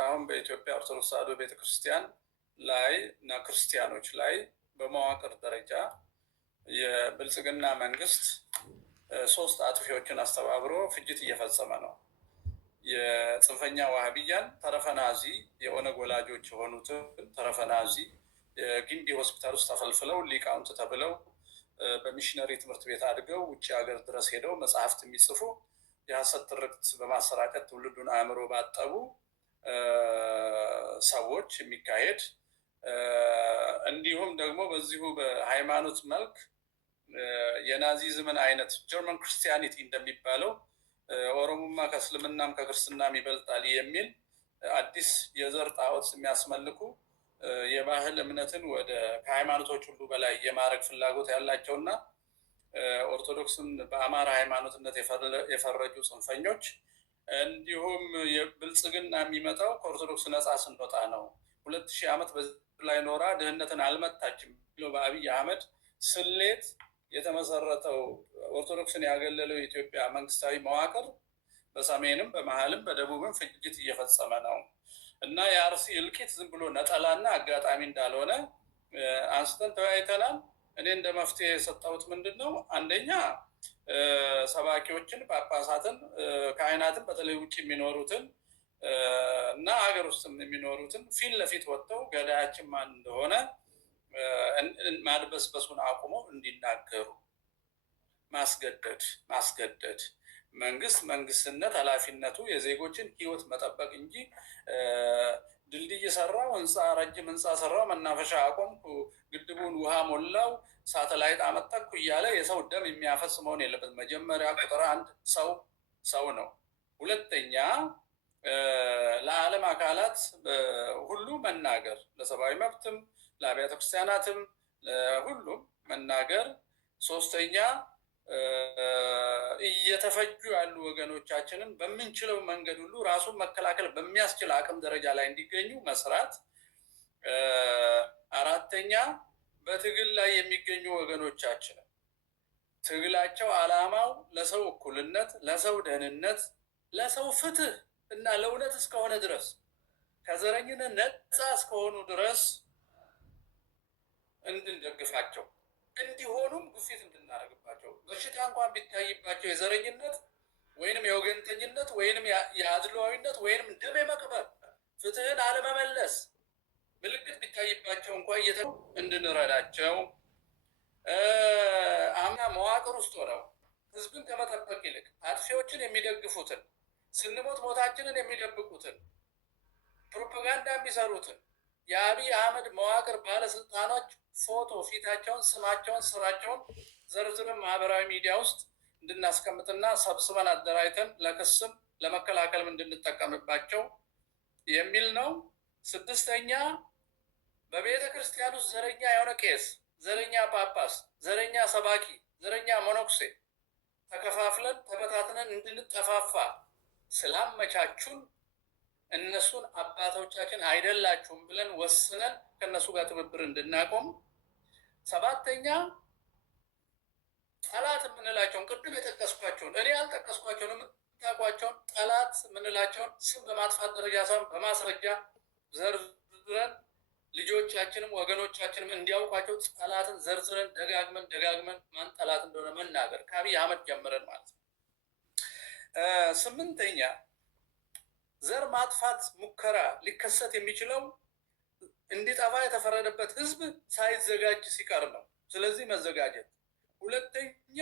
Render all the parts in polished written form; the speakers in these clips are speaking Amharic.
አሁን በኢትዮጵያ ኦርቶዶክስ ተዋሕዶ ቤተክርስቲያን ላይ እና ክርስቲያኖች ላይ በመዋቅር ደረጃ የብልጽግና መንግስት ሶስት አጥፊዎችን አስተባብሮ ፍጅት እየፈጸመ ነው። የጽንፈኛ ዋህብያን ተረፈናዚ የኦነግ ወላጆች የሆኑትን ተረፈናዚ የጊምቢ ሆስፒታል ውስጥ ተፈልፍለው ሊቃውንት ተብለው በሚሽነሪ ትምህርት ቤት አድገው ውጭ ሀገር ድረስ ሄደው መጽሐፍት የሚጽፉ የሐሰት ትርክት በማሰራጨት ትውልዱን አእምሮ ባጠቡ ሰዎች የሚካሄድ እንዲሁም ደግሞ በዚሁ በሃይማኖት መልክ የናዚዝምን አይነት ጀርመን ክርስቲያኒቲ እንደሚባለው ኦሮሞማ ከእስልምናም ከክርስትናም ይበልጣል የሚል አዲስ የዘር ጣዖት የሚያስመልኩ የባህል እምነትን ወደ ከሃይማኖቶች ሁሉ በላይ የማድረግ ፍላጎት ያላቸውና ኦርቶዶክስን በአማራ ሃይማኖትነት የፈረጁ ጽንፈኞች እንዲሁም የብልጽግና የሚመጣው ከኦርቶዶክስ ነፃ ስንወጣ ነው 2000 ዓመት በዚህ ላይ ኖራ ድህነትን አልመታችም ብሎ በአብይ አህመድ ስሌት የተመሰረተው ኦርቶዶክስን ያገለለው የኢትዮጵያ መንግስታዊ መዋቅር በሰሜንም በመሃልም በደቡብም ፍጅት እየፈጸመ ነው እና የአርሲ እልቂት ዝም ብሎ ነጠላና አጋጣሚ እንዳልሆነ አንስተን ተወያይተናል። እኔ እንደ መፍትሄ የሰጠሁት ምንድነው? አንደኛ ሰባኪዎችን፣ ጳጳሳትን፣ ካህናትን በተለይ ውጭ የሚኖሩትን እና ሀገር ውስጥም የሚኖሩትን ፊት ለፊት ወጥተው ገዳያችን ማን እንደሆነ ማድበስበሱን አቁሞ እንዲናገሩ ማስገደድ መንግስትነት ኃላፊነቱ የዜጎችን ህይወት መጠበቅ እንጂ ድልድይ ሰራው፣ ረጅም ህንፃ ሰራው፣ መናፈሻ አቆምኩ፣ ግድቡን ውሃ ሞላው፣ ሳተላይት አመጠኩ እያለ የሰው ደም የሚያፈስ መሆን የለበት። መጀመሪያ ቁጥር አንድ ሰው ነው። ሁለተኛ ለዓለም አካላት ሁሉ መናገር፣ ለሰብአዊ መብትም ለአብያተ ክርስቲያናትም ሁሉም መናገር። ሶስተኛ እየተፈጁ ያሉ ወገኖቻችንን በምንችለው መንገድ ሁሉ ራሱን መከላከል በሚያስችል አቅም ደረጃ ላይ እንዲገኙ መስራት። አራተኛ በትግል ላይ የሚገኙ ወገኖቻችንን ትግላቸው ዓላማው ለሰው እኩልነት፣ ለሰው ደህንነት፣ ለሰው ፍትህ እና ለእውነት እስከሆነ ድረስ ከዘረኝነት ነፃ እስከሆኑ ድረስ እንድንደግፋቸው እንዲሆኑም ግፊት እንድናደርግባቸው በሽታ እንኳን ቢታይባቸው የዘረኝነት ወይንም የወገንተኝነት ወይንም የአድሏዊነት ወይንም ደም የመቅበር ፍትህን አለመመለስ ምልክት ቢታይባቸው እንኳን እንድንረዳቸው አምና መዋቅር ውስጥ ሆነው ህዝብን ከመጠበቅ ይልቅ አጥፊዎችን የሚደግፉትን ስንሞት ሞታችንን የሚደብቁትን ፕሮፓጋንዳ የሚሰሩትን የአብይ አህመድ መዋቅር ባለስልጣኖች ፎቶ፣ ፊታቸውን፣ ስማቸውን፣ ስራቸውን ዘርዝረን ማህበራዊ ሚዲያ ውስጥ እንድናስቀምጥና ሰብስበን አደራጅተን ለክስም ለመከላከልም እንድንጠቀምባቸው የሚል ነው። ስድስተኛ በቤተ ክርስቲያን ውስጥ ዘረኛ የሆነ ቄስ፣ ዘረኛ ጳጳስ፣ ዘረኛ ሰባኪ፣ ዘረኛ መነኩሴ ተከፋፍለን ተበታትነን እንድንጠፋፋ ስላመቻቹን እነሱን አባቶቻችን አይደላችሁም ብለን ወስነን ከነሱ ጋር ትብብር እንድናቆም። ሰባተኛ ጠላት የምንላቸውን ቅድም የጠቀስኳቸውን እኔ ያልጠቀስኳቸውን የምታውቋቸውን ጠላት የምንላቸውን ስም በማጥፋት ደረጃ ሳይሆን በማስረጃ ዘርዝረን ልጆቻችንም ወገኖቻችንም እንዲያውቋቸው ጠላትን ዘርዝረን ደጋግመን ማን ጠላት እንደሆነ መናገር ከአብይ አህመድ ጀምረን ማለት ነው። ስምንተኛ ዘር ማጥፋት ሙከራ ሊከሰት የሚችለው እንዲጠፋ የተፈረደበት ህዝብ ሳይዘጋጅ ሲቀር ነው። ስለዚህ መዘጋጀት። ሁለተኛ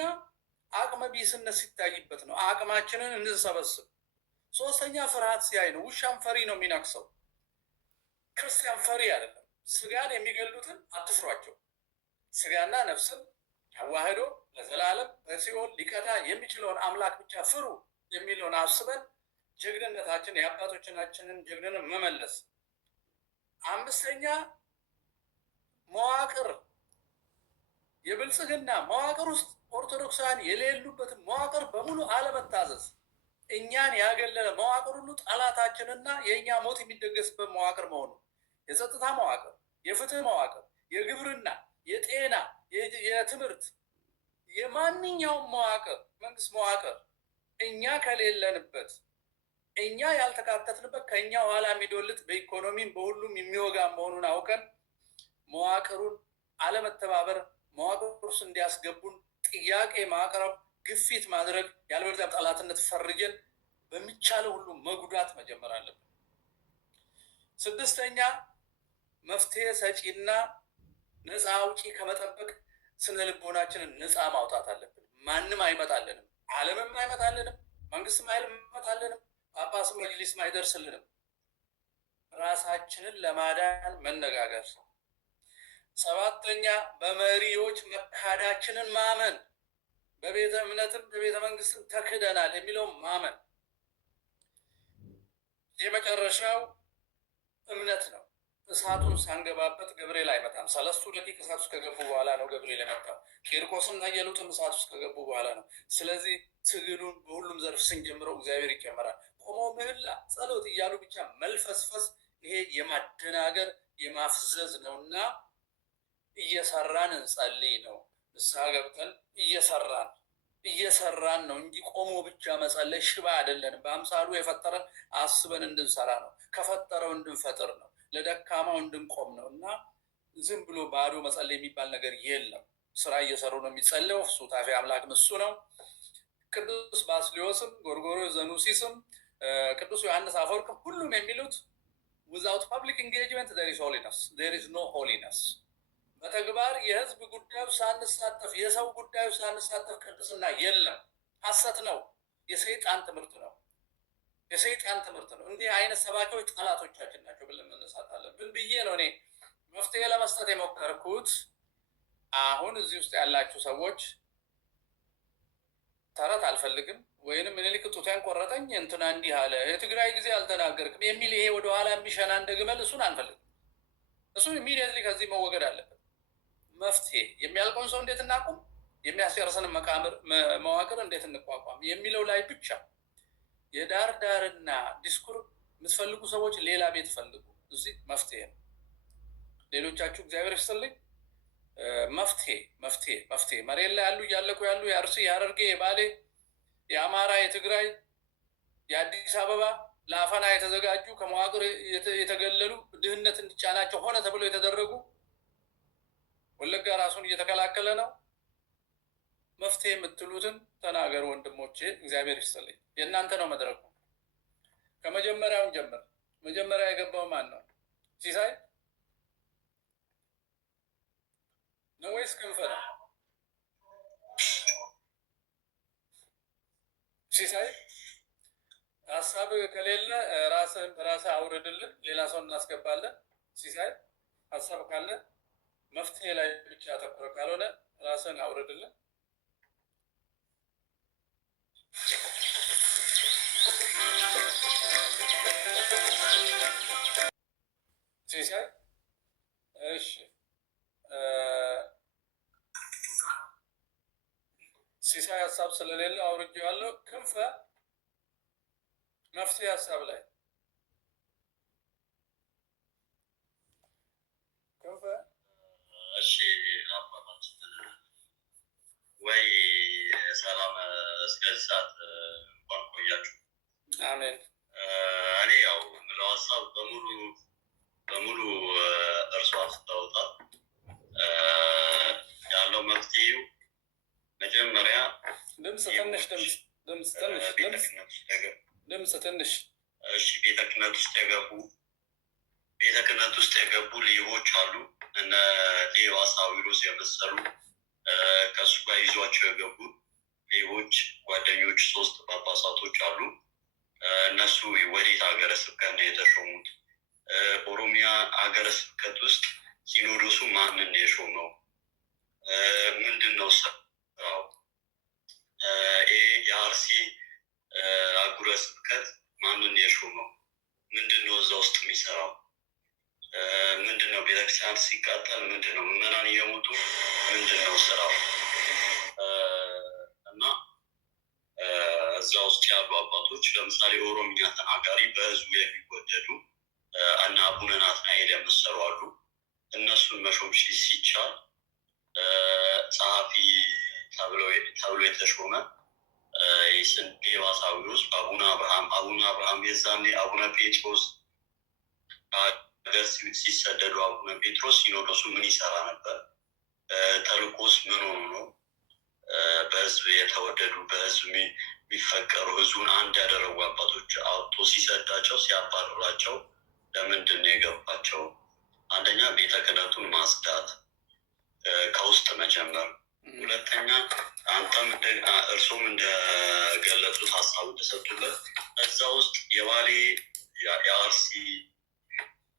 አቅመ ቢስነት ሲታይበት ነው፣ አቅማችንን እንድንሰበስብ። ሶስተኛ ፍርሃት ሲያይ ነው። ውሻም ፈሪ ነው የሚነክሰው፣ ክርስቲያን ፈሪ አይደለም። ስጋን የሚገሉትን አትፍሯቸው። ስጋና ነፍስን አዋህዶ ለዘላለም በሲኦል ሊቀጣ የሚችለውን አምላክ ብቻ ፍሩ የሚለውን አስበን ጀግንነታችን የአባቶቻችንን ጀግንነት መመለስ። አምስተኛ መዋቅር፣ የብልጽግና መዋቅር ውስጥ ኦርቶዶክሳውያን የሌሉበትን መዋቅር በሙሉ አለመታዘዝ። እኛን ያገለለ መዋቅር ሁሉ ጠላታችንና የእኛ ሞት የሚደገስበት መዋቅር መሆኑ፣ የጸጥታ መዋቅር፣ የፍትህ መዋቅር፣ የግብርና፣ የጤና፣ የትምህርት፣ የማንኛውም መዋቅር መንግስት መዋቅር እኛ ከሌለንበት እኛ ያልተካተትንበት ከኛ ኋላ የሚዶልት በኢኮኖሚም በሁሉም የሚወጋ መሆኑን አውቀን መዋቅሩን አለመተባበር መዋቅር ውስጥ እንዲያስገቡን ጥያቄ ማቅረብ፣ ግፊት ማድረግ፣ ያለበለዚያ ጠላትነት ፈርጀን በሚቻለው ሁሉ መጉዳት መጀመር አለብን። ስድስተኛ መፍትሄ ሰጪና ነፃ አውጪ ከመጠበቅ ስነ ልቦናችንን ነፃ ማውጣት አለብን። ማንም አይመጣልንም፣ ዓለምም አይመጣልንም፣ መንግስትም አይመጣልንም፣ ጳጳስም መጅሊስም አይደርስልንም። ራሳችንን ለማዳን መነጋገር። ሰባተኛ በመሪዎች መካዳችንን ማመን፣ በቤተ እምነትም በቤተ መንግስትም ተክደናል የሚለው ማመን። የመጨረሻው እምነት ነው። እሳቱን ሳንገባበት ገብርኤል አይመጣም። 3 ደቂቅ እሳት ውስጥ ከገቡ በኋላ ነው ገብርኤል የመጣው። ቂርቆስና ኢየሉጥም እሳት ውስጥ ከገቡ በኋላ ነው። ስለዚህ ትግሉን በሁሉም ዘርፍ ስንጀምረው እግዚአብሔር ይጨመራል። ቆሞ ምህላ ጸሎት እያሉ ብቻ መልፈስፈስ ይሄ የማደናገር የማፍዘዝ ነውና እየሰራን እንጸልይ ነው። ንስሐ ገብተን እየሰራን ነው እንጂ ቆሞ ብቻ መጸለይ ሽባ አይደለንም። በአምሳሉ የፈጠረን አስበን እንድንሰራ ነው። ከፈጠረው እንድንፈጥር ነው። ለደካማው እንድንቆም ነው እና ዝም ብሎ ባዶ መጸለይ የሚባል ነገር የለም። ስራ እየሰሩ ነው የሚጸለው። ሱታፌ አምላክ እሱ ነው። ቅዱስ ባስልዮስም ጎርጎርዮስ ዘኑሲስም ቅዱስ ዮሐንስ አፈወርቅም ሁሉም የሚሉት without public engagement there is holiness, there is no holiness። በተግባር የህዝብ ጉዳዩ ሳንሳተፍ የሰው ጉዳዩ ሳንሳተፍ ቅድስና የለም። ሐሰት ነው። የሰይጣን ትምህርት ነው። እንዲህ አይነት ሰባኪዎች ጠላቶቻችን ናቸው ብለን መነሳት አለብን ብዬ ነው እኔ መፍትሄ ለመስጠት የሞከርኩት። አሁን እዚህ ውስጥ ያላችሁ ሰዎች ተረት አልፈልግም፣ ወይንም ምኒልክ ጡቴን ቆረጠኝ እንትና እንዲህ አለ የትግራይ ጊዜ አልተናገርክም የሚል ይሄ ወደኋላ የሚሸና እንደግመል እሱን አንፈልግም። እሱ ኢሚዲየትሊ ከዚህ መወገድ አለበት። መፍትሄ የሚያልቀውን ሰው እንዴት እናቁም፣ የሚያስጨርሰን መዋቅር እንዴት እንቋቋም የሚለው ላይ ብቻ የዳር ዳርና ዲስኩር የምትፈልጉ ሰዎች ሌላ ቤት ፈልጉ። እዚህ መፍትሄ ነው። ሌሎቻችሁ እግዚአብሔር ይስጥልኝ። መፍትሄ መሬት ላይ ያሉ እያለቁ ያሉ የአርሲ፣ የሐረርጌ፣ የባሌ፣ የአማራ፣ የትግራይ፣ የአዲስ አበባ ለአፈና የተዘጋጁ ከመዋቅር የተገለሉ ድህነት እንዲጫናቸው ሆነ ተብሎ የተደረጉ ወለጋ ራሱን እየተከላከለ ነው። መፍትሄ የምትሉትን ተናገሩ ወንድሞቼ። እግዚአብሔር ይስጥልኝ። የእናንተ ነው መድረኩ። ከመጀመሪያውን ጀምር። መጀመሪያ የገባው ማን ነው? ሲሳይ ነው ወይስ ክንፈ ነው? ሲሳይ ሀሳብ ከሌለ ራስህ አውርድልን፣ ሌላ ሰው እናስገባለን። ሲሳይ ሀሳብ ካለ መፍትሄ ላይ ብቻ አተኩረ፣ ካልሆነ ራስህን አውርድልን። ሲሳይ እሺ፣ ሲሳይ ሀሳብ ስለሌለ አውርጄዋለሁ። ክንፈ መፍትሄ ሀሳብ ላይ ክንፈ። እሺ አባታችን ወይ ሰላም፣ እስከዚህ ሰዓት እንኳን ቆያችሁ። አሜን። እኔ ያው ምለው ሀሳብ በሙሉ እርሷ ስታወጣ ያለው መፍትሄው መጀመሪያ ድምፅ ትንሽ እሺ፣ ቤተ ክህነት ውስጥ የገቡ ሌቦች አሉ። እነ ሌባ ሳዊሮስ የመሰሉ ከሱ ጋር ይዟቸው የገቡ ሌቦች ጓደኞች 3 ጳጳሳቶች አሉ። እነሱ ወዴት ሀገረ ስብከት ነው የተሾሙት? ኦሮሚያ ሀገረ ስብከት ውስጥ ሲኖዶሱ ማንን የሾመው? ምንድን ነው ስራው? ይሄ የአርሲ አህጉረ ስብከት ማንን የሾመው? ምንድን ነው እዛ ውስጥ የሚሰራው? ምንድን ነው ቤተክርስቲያን ሲቃጠል ምንድን ነው? ምዕመናን እየሞቱ ምንድን ነው ስራው? እና እዛ ውስጥ ያሉ አባቶች ለምሳሌ ኦሮምኛ ተናጋሪ በህዝቡ የሚወደዱ እና አቡነ ናትናኤል የመሰሉ አሉ። እነሱን መሾም ሲቻል ጸሐፊ ተብሎ የተሾመ የስንዴ ዋሳዊዎች አቡነ አብርሃም የዛኔ አቡነ ጴጥሮስ ሀገር ሲሰደዱ አቡነ ጴጥሮስ ሲኖዶሱ ምን ይሰራ ነበር? ተልኮስ ምን ሆኑ ነው? በህዝብ የተወደዱ በህዝብ የሚፈቀሩ ህዝቡን አንድ ያደረጉ አባቶች አውጥቶ ሲሰዳቸው ሲያባርራቸው ለምንድን ነው የገባቸው? አንደኛ ቤተ ክህነቱን ማጽዳት ከውስጥ መጀመር፣ ሁለተኛ አንተም እርሱም እንደገለጹት ሀሳቡ እንደሰጡበት እዛ ውስጥ የባሌ የአርሲ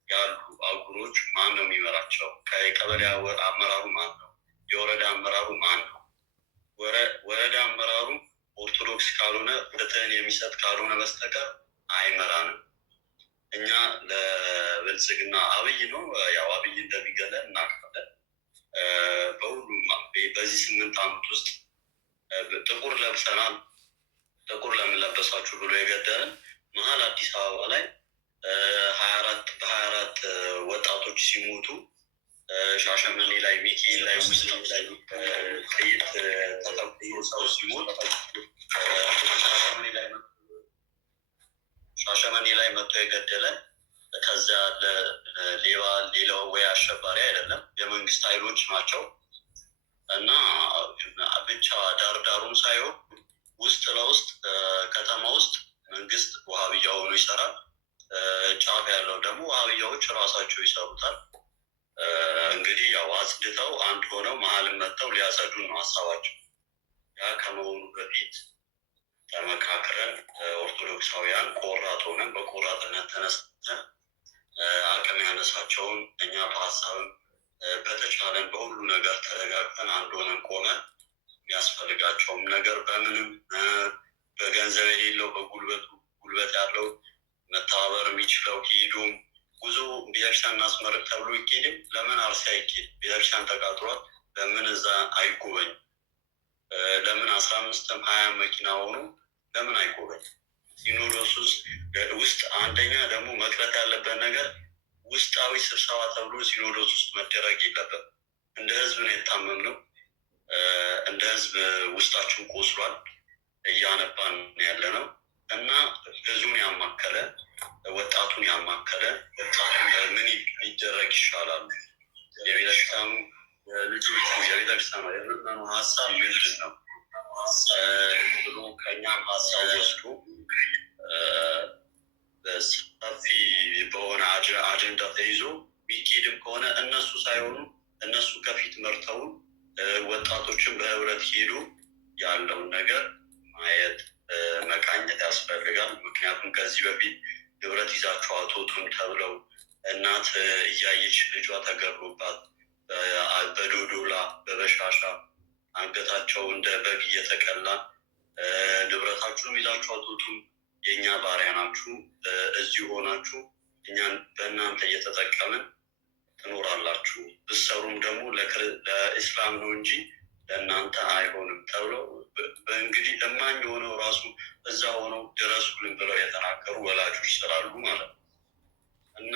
ያሉ አጉሮች ማን ነው የሚመራቸው? ከቀበሌ አመራሩ ማን ነው? የወረዳ አመራሩ ማን ነው? ወረዳ አመራሩ ኦርቶዶክስ ካልሆነ ፍትህን የሚሰጥ ካልሆነ በስተቀር አይመራንም። እኛ ለብልጽግና አብይ ነው ያው አብይ እንደሚገለን እናውቃለን። በሁሉም በዚህ 8 ዓመት ውስጥ ጥቁር ለብሰናል፣ ጥቁር ለምን ለበሳችሁ ብሎ የገደለን መሀል አዲስ አበባ ላይ 24 ወጣቶች ሲሞቱ ሻሸመኔ ላይ ሚካኤል ላይ ሙስሊም ላይ ጥይት ተጠቁሞ ሰው ሲሞት ሻሸመኔ ላይ መጥቶ የገደለን ከዛ ያለ ሌላው ወይ አሸባሪ አይደለም፣ የመንግስት ኃይሎች ናቸው። እና ብቻ ዳርዳሩን ሳይሆን ውስጥ ለውስጥ ከተማ ውስጥ መንግስት ውሃብያ ሆኖ ይሰራል። ጫፍ ያለው ደግሞ ውሃብያዎች ራሳቸው ይሰሩታል። እንግዲህ ያው አጽድተው አንድ ሆነው መሀልን መጥተው ሊያጸዱን ነው ሀሳባቸው። ያ ከመሆኑ በፊት ተመካክረን ኦርቶዶክሳውያን ቆራጥ ሆነን በቆራጥነት ተነስተን አቅም ያነሳቸውን እኛ በሀሳብም በተቻለን በሁሉ ነገር ተረጋግተን አንድ ሆነን ቆመን የሚያስፈልጋቸውም ነገር በምንም በገንዘብ የሌለው በጉልበቱ ጉልበት ያለው መተባበር የሚችለው ሄዱም ጉዞ ቤተክርስቲያን እናስመርቅ ተብሎ ይኬድም ለምን አርሲ አይኬድ? ቤተክርስቲያን ተቃጥሯል። ለምን እዛ አይጎበኝ? ለምን 15ም 20 መኪና ሆኖ ለምን አይጎበኝ? ሲኖዶስ ውስጥ አንደኛ ደግሞ መቅረት ያለበት ነገር ውስጣዊ ስብሰባ ተብሎ ሲኖዶስ ውስጥ መደረግ የለበት። እንደ ህዝብ ነው የታመምነው። እንደ ህዝብ ውስጣችን ቆስሏል፣ እያነባን ያለ ነው እና ህዝቡን ያማከለ ወጣቱን ያማከለ ወጣቱን ምን ይደረግ ይሻላል? የቤተክርስቲያኑ ልጆቹ የቤተክርስቲያኑ የምዕመኑ ሀሳብ ምንድን ነው ብሎ ከእኛም ሀሳብ ወስዶ ሰፊ በሆነ አጀንዳ ተይዞ ሚኬድም ከሆነ እነሱ ሳይሆኑ እነሱ ከፊት መርተውን ወጣቶችን በህብረት ሄዱ ያለውን ነገር ማየት መቃኘት ያስፈልጋል። ምክንያቱም ከዚህ በፊት ንብረት ይዛችሁ አትወጡም ተብለው እናት እያየች ልጇ ተገድሎባት በዶዶላ በበሻሻ አንገታቸው እንደ በግ እየተቀላ ንብረታችሁንም ይዛችሁ አትወጡም፣ የእኛ ባሪያ ናችሁ፣ እዚሁ ሆናችሁ እኛን በእናንተ እየተጠቀምን ትኖራላችሁ፣ ብትሰሩም ደግሞ ለኢስላም ነው እንጂ ለእናንተ አይሆንም ተብለው በእንግዲህ እማኝ የሆነው ራሱ እዛ ሆነው ድረሱልን ብለው የተናገሩ ወላጆች ስላሉ ማለት ነው። እና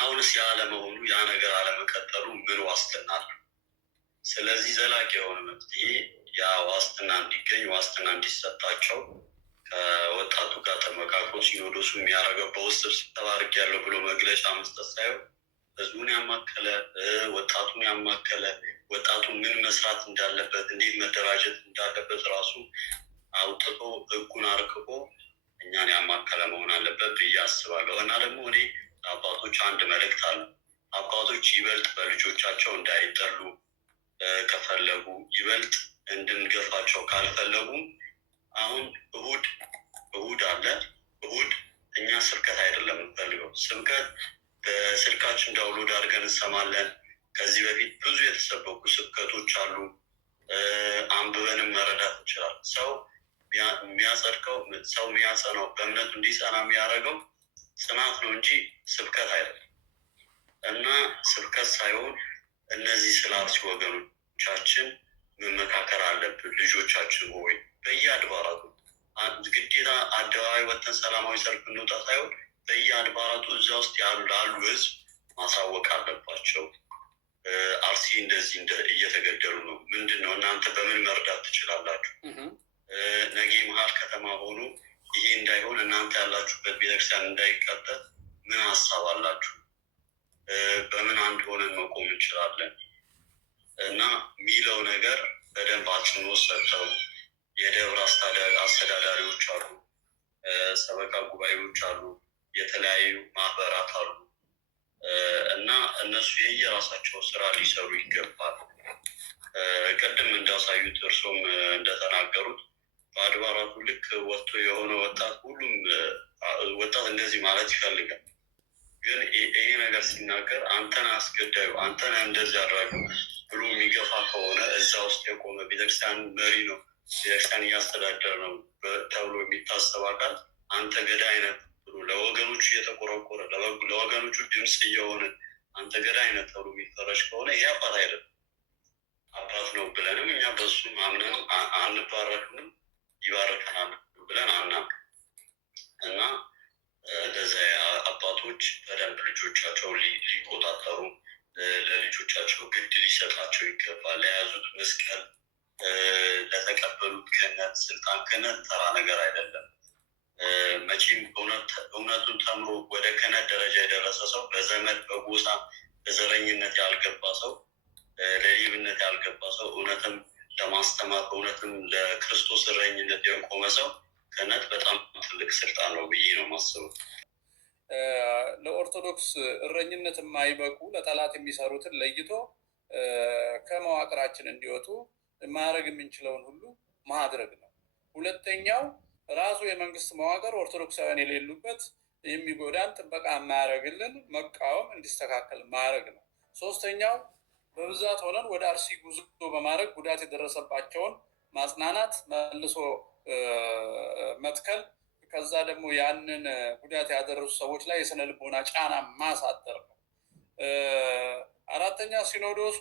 አሁንስ ያለመሆኑ ያ ነገር አለመቀጠሉ ምን ዋስትና አለ? ስለዚህ ዘላቂ የሆነ መፍትሄ ያ ዋስትና እንዲገኝ ዋስትና እንዲሰጣቸው ከወጣቱ ጋር ተመካክሮ ሲኖዶሱ የሚያደርገው በውስጥ ስብሰባ አድርጌያለሁ ብሎ መግለጫ መስጠት ሳይሆን ህዝቡን ያማከለ ወጣቱን ያማከለ ወጣቱን ምን መስራት እንዳለበት እንዴት መደራጀት እንዳለበት ራሱ አውጥቶ ህጉን አርክቦ እኛን ያማከለ መሆን አለበት ብዬ አስባለሁ። እና ደግሞ እኔ አባቶች አንድ መልእክት አለ። አባቶች ይበልጥ በልጆቻቸው እንዳይጠሉ ከፈለጉ ይበልጥ እንድንገፋቸው ካልፈለጉ አሁን እሁድ አለ። እሁድ እኛ ስብከት አይደለም የምንፈልገው። ስብከት በስልካችን ዳውንሎድ አድርገን እንሰማለን። ከዚህ በፊት ብዙ የተሰበኩ ስብከቶች አሉ። አንብበንም መረዳት እንችላለን። ሰው የሚያጸድቀው ሰው የሚያጸናው በእምነቱ እንዲጸና የሚያደርገው ጽናት ነው እንጂ ስብከት አይደለም። እና ስብከት ሳይሆን እነዚህ ስላሴ ወገኖቻችን መመካከር አለብን። ልጆቻችን ሆይ በየአድባራቱ ግዴታ አደባባይ ወጥተን ሰላማዊ ሰልፍ እንውጣ ሳይሆን በየአድባራቱ እዛ ውስጥ ላሉ ህዝብ ማሳወቅ አለባቸው። አርሲ እንደዚህ እየተገደሉ ነው፣ ምንድን ነው እናንተ በምን መርዳት ትችላላችሁ? ነገ መሀል ከተማ ሆኖ ይሄ እንዳይሆን እናንተ ያላችሁበት ቤተክርስቲያን እንዳይቀጠል ምን ሀሳብ አላችሁ? በምን አንድ ሆነን መቆም እንችላለን? እና የሚለው ነገር በደንብ አጽንኦት ሰጥተው የደብር አስተዳዳሪዎች አሉ፣ ሰበካ ጉባኤዎች አሉ፣ የተለያዩ ማህበራት አሉ እና እነሱ የየራሳቸው ስራ ሊሰሩ ይገባል። ቅድም እንዳሳዩት እርሶም እንደተናገሩት በአድባራቱ ልክ ወጥቶ የሆነ ወጣት ሁሉም ወጣት እንደዚህ ማለት ይፈልጋል። ግን ይሄ ነገር ሲናገር አንተን አስገዳዩ አንተን እንደዚህ አድራጊ ብሎ የሚገፋ ከሆነ እዛ ውስጥ የቆመ ቤተክርስቲያን መሪ ነው፣ ቤተክርስቲያን እያስተዳደር ነው ተብሎ የሚታሰብ አካል አንተ ገዳይ አይነት ብሎ ለወገኖቹ እየተቆረቆረ ለወገኖቹ ድምፅ እየሆነ አንተ ገዳይ አይነት ተብሎ የሚፈረጅ ከሆነ ይሄ አባት አይደለም። አባት ነው ብለንም እኛ በሱ አምነን አንባረክንም፣ ይባረከናል ብለን አናምንም እና እንደዚያ አባቶች በደንብ ልጆቻቸው ሊቆጣጠሩ ለልጆቻቸው ግድ ሊሰጣቸው ይገባል። ለያዙት መስቀል፣ ለተቀበሉት ክህነት፣ ስልጣን ክህነት ተራ ነገር አይደለም። መቼም እውነቱን ተምሮ ወደ ክህነት ደረጃ የደረሰ ሰው በዘመድ በጎሳ በዘረኝነት ያልገባ ሰው፣ ለሌብነት ያልገባ ሰው፣ እውነትም ለማስተማር እውነትም ለክርስቶስ እረኝነት የቆመ ሰው ክህነት በጣም ትልቅ ስልጣን ነው ብዬ ነው የማስበው። ለኦርቶዶክስ እረኝነት የማይበቁ ለጠላት የሚሰሩትን ለይቶ ከመዋቅራችን እንዲወጡ ማድረግ የምንችለውን ሁሉ ማድረግ ነው። ሁለተኛው ራሱ የመንግስት መዋቅር ኦርቶዶክሳውያን የሌሉበት የሚጎዳን ጥበቃ የማያደርግልን መቃወም እንዲስተካከል ማድረግ ነው። ሶስተኛው በብዛት ሆነን ወደ አርሲ ጉዞ በማድረግ ጉዳት የደረሰባቸውን ማጽናናት፣ መልሶ መትከል፣ ከዛ ደግሞ ያንን ጉዳት ያደረሱ ሰዎች ላይ የስነ ልቦና ጫና ማሳደር ነው። አራተኛ ሲኖዶሱ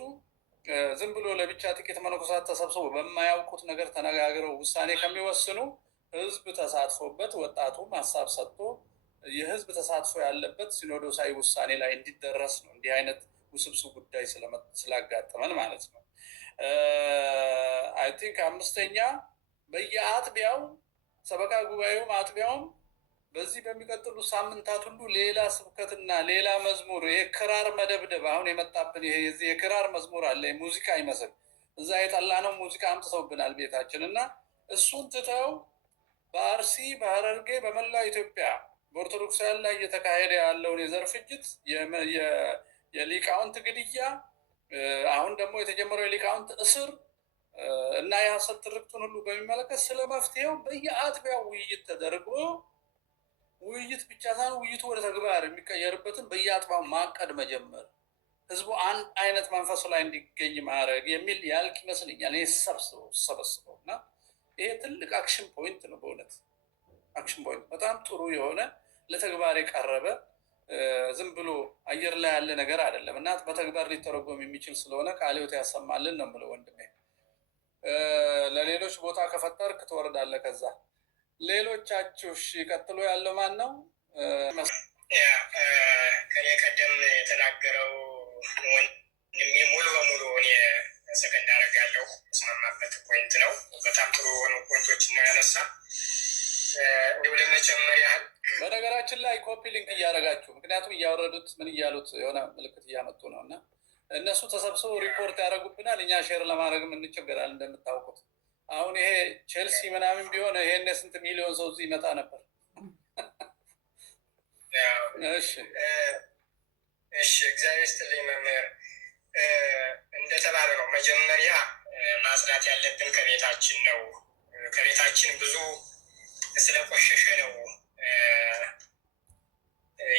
ዝም ብሎ ለብቻ ጥቂት መነኮሳት ተሰብስቦ በማያውቁት ነገር ተነጋግረው ውሳኔ ከሚወስኑ ህዝብ ተሳትፎበት ወጣቱም ሀሳብ ሰጥቶ የህዝብ ተሳትፎ ያለበት ሲኖዶሳዊ ውሳኔ ላይ እንዲደረስ ነው። እንዲህ አይነት ውስብስብ ጉዳይ ስላጋጠመን ማለት ነው። አይ ቲንክ አምስተኛ በየአጥቢያው ሰበካ ጉባኤውም አጥቢያውም በዚህ በሚቀጥሉ ሳምንታት ሁሉ ሌላ ስብከትና ሌላ መዝሙር የክራር መደብደብ አሁን የመጣብን ይሄ የክራር መዝሙር አለ፣ ሙዚቃ ይመስል እዛ የጠላነው ሙዚቃ አምጥተውብናል ቤታችን እና እሱን ትተው በአርሲ በሐረርጌ በመላው ኢትዮጵያ በኦርቶዶክሳውያን ላይ እየተካሄደ ያለውን የዘር ፍጅት፣ የሊቃውንት ግድያ፣ አሁን ደግሞ የተጀመረው የሊቃውንት እስር እና የሐሰት ትርክቱን ሁሉ በሚመለከት ስለ መፍትሄው በየአጥቢያው ውይይት ተደርጎ ውይይት ብቻ ሳይሆን ውይይቱ ወደ ተግባር የሚቀየርበትን በየአጥቢያው ማቀድ መጀመር፣ ህዝቡ አንድ አይነት መንፈሱ ላይ እንዲገኝ ማድረግ የሚል ያልክ ይመስለኛል። ይህ ሰበስበው እና ይሄ ትልቅ አክሽን ፖይንት ነው። በእውነት አክሽን ፖይንት በጣም ጥሩ የሆነ ለተግባር የቀረበ ዝም ብሎ አየር ላይ ያለ ነገር አይደለም እና በተግባር ሊተረጎም የሚችል ስለሆነ ቃለ ሕይወት ያሰማልን ነው የምለው ወንድሜ። ለሌሎች ቦታ ከፈጠርክ ትወርዳለህ። ከዛ ሌሎቻችሁ ቀጥሎ ያለው ማን ነው? ከኔ ቀደም የተናገረው ወንድሜ ሙሉ በሙሉ እኔ ሰከንድ አደርጋለሁ። እስማማበት ፖይንት ነው። በጣም ጥሩ የሆኑ ፖይንቶችን ነው ያነሳ። እንዲሁ ለመጨመር ያህል በነገራችን ላይ ኮፒ ሊንክ እያደረጋችሁ፣ ምክንያቱም እያወረዱት ምን እያሉት የሆነ ምልክት እያመጡ ነው እና እነሱ ተሰብስበው ሪፖርት ያደረጉብናል። እኛ ሼር ለማድረግም እንቸገራል። እንደምታውቁት አሁን ይሄ ቼልሲ ምናምን ቢሆን ይሄን ስንት ሚሊዮን ሰው እዚህ ይመጣ ነበር። እሺ እግዚአብሔር ይስጥልኝ መምህር። እንደተባለ ነው መጀመሪያ ማጽዳት ያለብን ከቤታችን ነው። ከቤታችን ብዙ ስለቆሸሸ ነው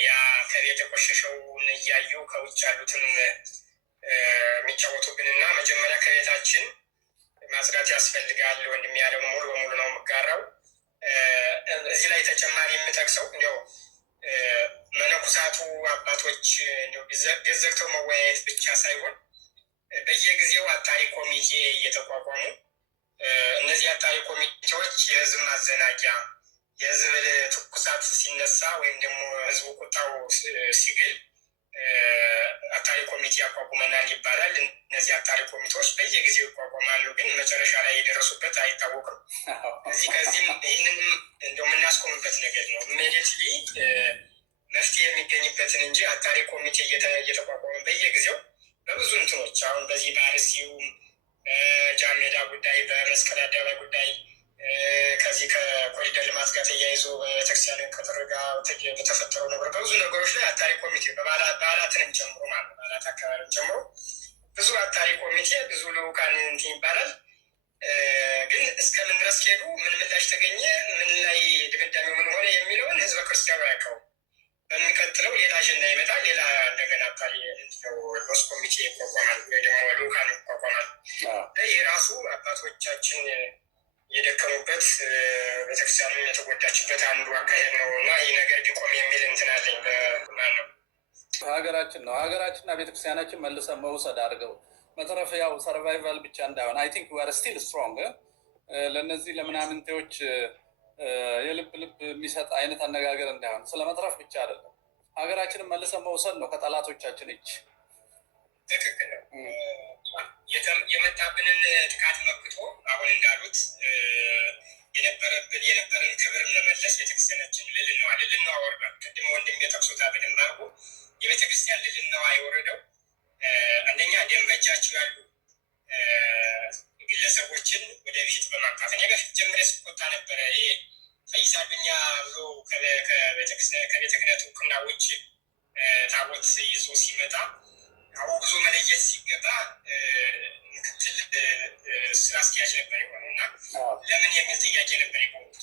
ያ ከቤት የቆሸሸውን እያዩ ከውጭ ያሉትን የሚጫወቱብንና መጀመሪያ ከቤታችን ማጽዳት ያስፈልጋል። ወንድም ያለው ሙሉ በሙሉ ነው የምጋራው። እዚህ ላይ ተጨማሪ የምጠቅሰው እንዲያው መነኮሳቱ አባቶች ቤት ዘግተው መወያየት ብቻ ሳይሆን በየጊዜው አጣሪ ኮሚቴ እየተቋቋሙ እነዚህ አጣሪ ኮሚቴዎች የህዝብ ማዘናጊያ፣ የህዝብ ትኩሳት ሲነሳ ወይም ደግሞ ህዝቡ ቁጣው ሲግል አጣሪ ኮሚቴ ያቋቁመናል ይባላል። እነዚህ አጣሪ ኮሚቴዎች በየጊዜው ይቋቋማሉ፣ ግን መጨረሻ ላይ የደረሱበት አይታወቅም። ከዚህም ይህንንም እንደው የምናስቆምበት ነገር ነው። ኢሚዲየትሊ መፍትሄ የሚገኝበትን እንጂ አጣሪ ኮሚቴ እየተቋቋመ በየጊዜው በብዙ እንትኖች አሁን በዚህ በአርሲውም ጃሜዳ ጉዳይ፣ በመስቀል አደባባይ ጉዳይ፣ ከዚህ ከኮሪደር ልማት ጋር ተያይዞ ቤተክርስቲያን ከተረጋ በተፈጠረው ነገር በብዙ ነገሮች ላይ አጣሪ ኮሚቴ በዓላትንም ጨምሮ ማለት በዓላት አካባቢን ጨምሮ ብዙ አጣሪ ኮሚቴ ብዙ ልዑካን እንትን ይባላል። ግን እስከምን ድረስ ሄዱ፣ ምን ምላሽ ተገኘ፣ ምን ላይ ድምዳሜው ምን ሆነ የሚለውን ህዝበ ክርስቲያኑ ያውቀው። በሚቀጥለው ሌላ አጀንዳ ይመጣል። ሌላ እንደገና አጣሪ ሮስ ኮሚቴ ይቋቋማል ወይ ደግሞ ልዑካን ይቋቋማል። ይህ ራሱ አባቶቻችን የደከሙበት ቤተክርስቲያኑ የተጎዳችበት አንዱ አካሄድ ነው እና ይህ ነገር ቢቆም የሚል እንትን አለኝ። ነው ሀገራችን ነው ሀገራችንና ቤተክርስቲያናችን መልሰን መውሰድ አድርገው መተረፍ ያው ሰርቫይቫል ብቻ እንዳይሆን አይ ቲንክ ዌር ስቲል ስትሮንግ ለእነዚህ ለምናምንቴዎች የልብ ልብ የሚሰጥ አይነት አነጋገር እንዳይሆን ስለ መትረፍ ብቻ አይደለም፣ ሀገራችንን መልሰን መውሰድ ነው ከጠላቶቻችን እጅ። ትክክል ነው። የመጣብንን ጥቃት መክቶ አሁን እንዳሉት የነበረን ክብር ለመለስ ቤተክርስቲያናችን ልልናዋ ወርዷል። ቅድመ ወንድም የጠቅሶታ በደንብ አድርጎ የቤተክርስቲያን ልልናዋ የወረደው አንደኛ ደም በእጃቸው ያሉ ግለሰቦችን ወደ ፊት በማምጣት እኔ በፊት ጀምሬ ስቆጣ ነበረ። ይሄ ፈይሳ አዱኛ ብሎ ከቤተ ክህነቱ እውቅና ውጭ ታቦት ይዞ ሲመጣ አውግዞ መለየት ሲገባ ምክትል ስራ አስኪያጅ ነበር የሆነው እና ለምን የሚል ጥያቄ ነበር የቆሙት።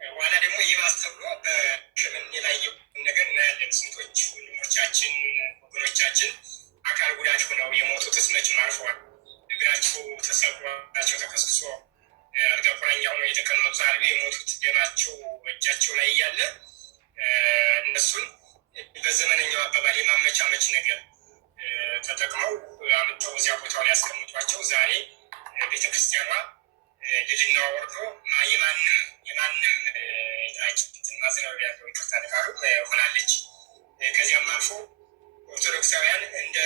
በኋላ ደግሞ ይባስ ተብሎ በሽምኔ ላይ ነገር እናያለን። ስንቶች ወንድሞቻችን ወገኖቻችን አካል ጉዳት ሆነው የሞቱት መቼም አርፈዋል። እግራቸው ተሰብሯቸው ተከስክሶ አልጋ ቁራኛ ሆነው የተቀመጡ አሉ። የሞቱት ደማቸው እጃቸው ላይ እያለ እነሱን በዘመነኛው አባባል የማመቻመች ነገር ተጠቅመው አምጥተው እዚያ ቦታው ላይ ያስቀምጧቸው። ዛሬ ቤተክርስቲያኗ ልጅና ወርዶ የማንም የታችን ማዝራዊ ያለው ይቅርታ ልቃሉ ሆናለች። ከዚያም አልፎ ኦርቶዶክሳውያን እንደ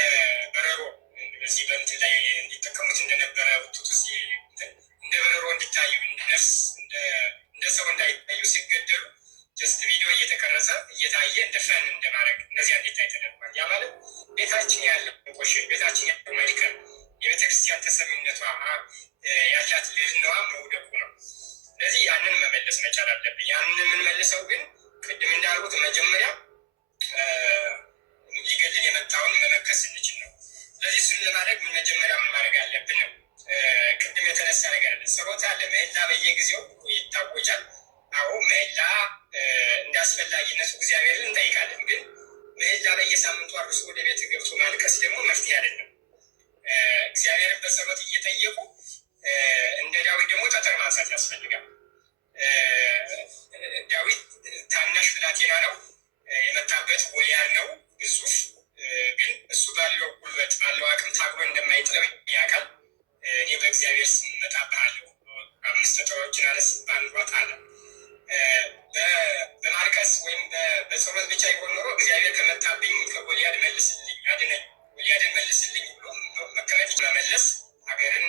በረሮ በዚህ በምትን ላይ እንዲጠቀሙት እንደነበረ ውጡት እንደ በረሮ እንዲታዩ ነፍስ እንደ ሰው እንዳይታዩ ሲገደሉ ጀስት ቪዲዮ እየተቀረጸ እየታየ እንደ ፈን እንደማድረግ እነዚያ እንዲታይ ተደርጓል። ያ ማለት ቤታችን ያለው ቆሽን ቤታችን ያለው መድከም የቤተክርስቲያን ተሰሚነቷ ያላት ልዕልናዋ መውደቁ ነው። ስለዚህ ያንን መመለስ መቻል አለብን። ያንን የምንመልሰው ግን ቅድም እንዳልኩት መጀመሪያ ሊገድል የመጣውን መመከስ እንችል ነው። ስለዚህ እሱን ለማድረግ መጀመሪያ ምን ማድረግ አለብን ነው። ቅድም የተነሳ ነገር አለ። ጸሎት አለ፣ ምህላ በየጊዜው ይታወጃል። አዎ ምህላ እንደ አስፈላጊነቱ እግዚአብሔርን እንጠይቃለን። ግን ምህላ በየሳምንቱ አርሶ ወደ ቤት ገብቶ ማልቀስ ደግሞ መፍትሄ አይደለም። እግዚአብሔርን በጸሎት እየጠየቁ እንደ ዳዊት ደግሞ ጠጠር ማንሳት ያስፈልጋል። ዳዊት ታናሽ ብላቴና ነው፣ የመጣበት ጎልያድ ነው ግዙፍ። ግን እሱ ባለው ጉልበት ባለው አቅም ታግሎ እንደማይጥለው ያውቃል። እኔ በእግዚአብሔር ስም እመጣብሃለሁ 5 ጠጠሮችን አነስ ባንዷት አለ። በማልቀስ ወይም በጸሎት ብቻ ይሆን ኖሮ እግዚአብሔር ከመጣብኝ ከጎልያድ መልስልኝ፣ አድነኝ፣ ጎልያድን መልስልኝ ብሎ መቀመጥ መመለስ ሀገርን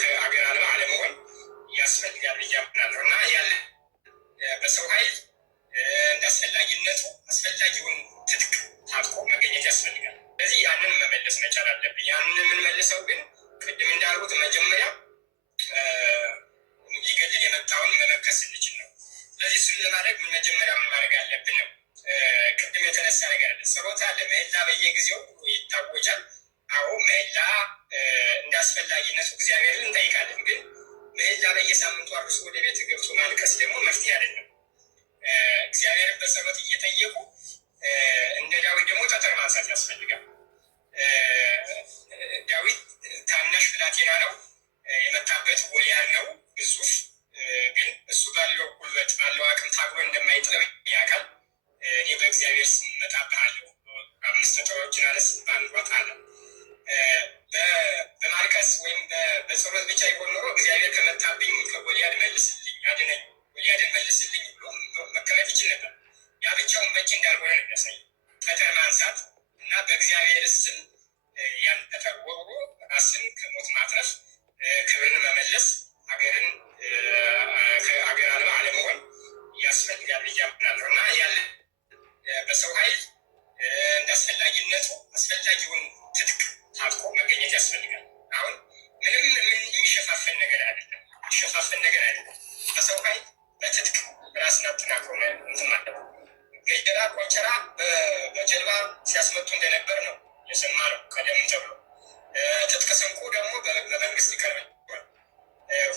ከሀገር አልባ አለመሆን ያስፈልጋል ብዬ አምናለሁ። እና ያለ በሰው ኃይል እንደ አስፈላጊነቱ አስፈላጊውን ትጥቅ ታጥቆ መገኘት ያስፈልጋል። ስለዚህ ያንን መመለስ መቻል አለብን። ያንን የምንመልሰው ግን ቅድም እንዳልኩት መጀመሪያ ሊገድል የመጣውን መመከስ እንችል ነው። ስለዚህ እሱን ለማድረግ መጀመሪያ ምን ማድረግ አለብን ነው። ቅድም የተነሳ ነገር አለ። ጸሎት አለ፣ ምህላ በየጊዜው ይታወጃል። አዎ ምህላ እንደ አስፈላጊነቱ እግዚአብሔርን እንጠይቃለን። ግን ምህላ በየሳምንቱ አርሶ ወደ ቤት ገብቶ ማልቀስ ደግሞ መፍትሄ አይደለም። እግዚአብሔርን በጸሎት እየጠየቁ እንደ ዳዊት ደግሞ ጠጠር ማንሳት ያስፈልጋል። ዳዊት ታናሽ ብላቴና ነው፣ የመጣበት ጎልያድ ነው ግዙፍ። ግን እሱ ባለው ጉልበት ባለው አቅም ታግሎ እንደማይጥለው ያውቃል። እኔ በእግዚአብሔር ስም እመጣብሃለሁ 5 ጠጠሮችን አነስ ባንዷት አለ። በማልቀስ ወይም በጸሎት ብቻ ይሆን ኖሮ እግዚአብሔር ከመጣብኝ ከጎልያድ መልስልኝ፣ አድነኝ፣ ጎልያድን መልስልኝ ብሎ መቀመጥ ይችል ነበር። ያ ብቻውን በቂ እንዳልሆነ ነው የሚያሳይ። ጠጠር ማንሳት እና በእግዚአብሔር ስም ያን ተፈወሩ ራስን ከሞት ማትረፍ፣ ክብርን መመለስ፣ ሀገርን ሀገር አልባ አለመሆን ያስፈልጋል ብዬ አምናለሁ እና ያለ በሰው ኃይል እንደ አስፈላጊነቱ አስፈላጊውን ትጥቅ ታጥቆ መገኘት ያስፈልጋል። አሁን ምንም የሚሸፋፈን ነገር አይደለም፣ የሚሸፋፈን ነገር አይደለም። በሰው ኃይል በትጥቅ ራስን አጠናክሮ እንትን ማለት ነው። ገጀራ ቆንጨራ በጀልባ ሲያስመጡ እንደነበር ነው የሰማነው ቀደም ተብሎ። ትጥቅ ስንቁ ደግሞ በመንግስት ይቀርባል።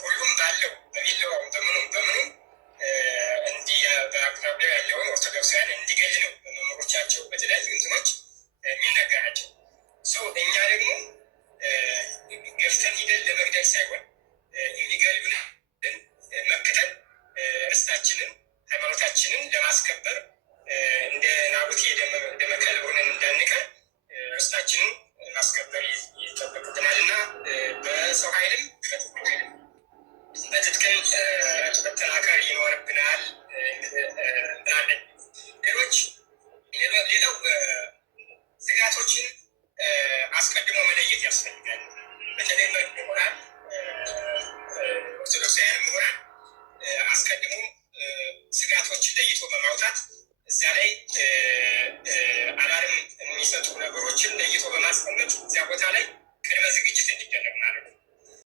ሁሉም ባለው በሚለዋው በምኑም እንዲህ በአቅራቢያ ያለውን ኦርቶዶክሳውያን እንዲገል ነው በመምህሮቻቸው በተለያዩ እንትኖች የሚነገራቸው። ሰው እኛ ደግሞ ገፍተን ሂደን ለመግደል ሳይሆን የሚገሉንን መክተን ርስታችንን ሃይማኖታችንን ለማስከበር እንደ ናቡቴ ደመከልብ ሆነን እንዳንቀር ርስታችንን ማስከበር ይጠበቅብናል እና በሰው ኃይልም በትጥቅም መጠናከር ይኖርብናል ብናለን። ሌላው ስጋቶችን አስቀድሞ መለየት ያስፈልጋል። በተለይ ምሁራን ኦርቶዶክሳውያን ምሁራን አስቀድሞ ስጋቶችን ለይቶ በማውጣት እዚያ ላይ አላርም የሚሰጡ ነገሮችን ለይቶ በማስቀመጥ እዚያ ቦታ ላይ ቅድመ ዝግጅት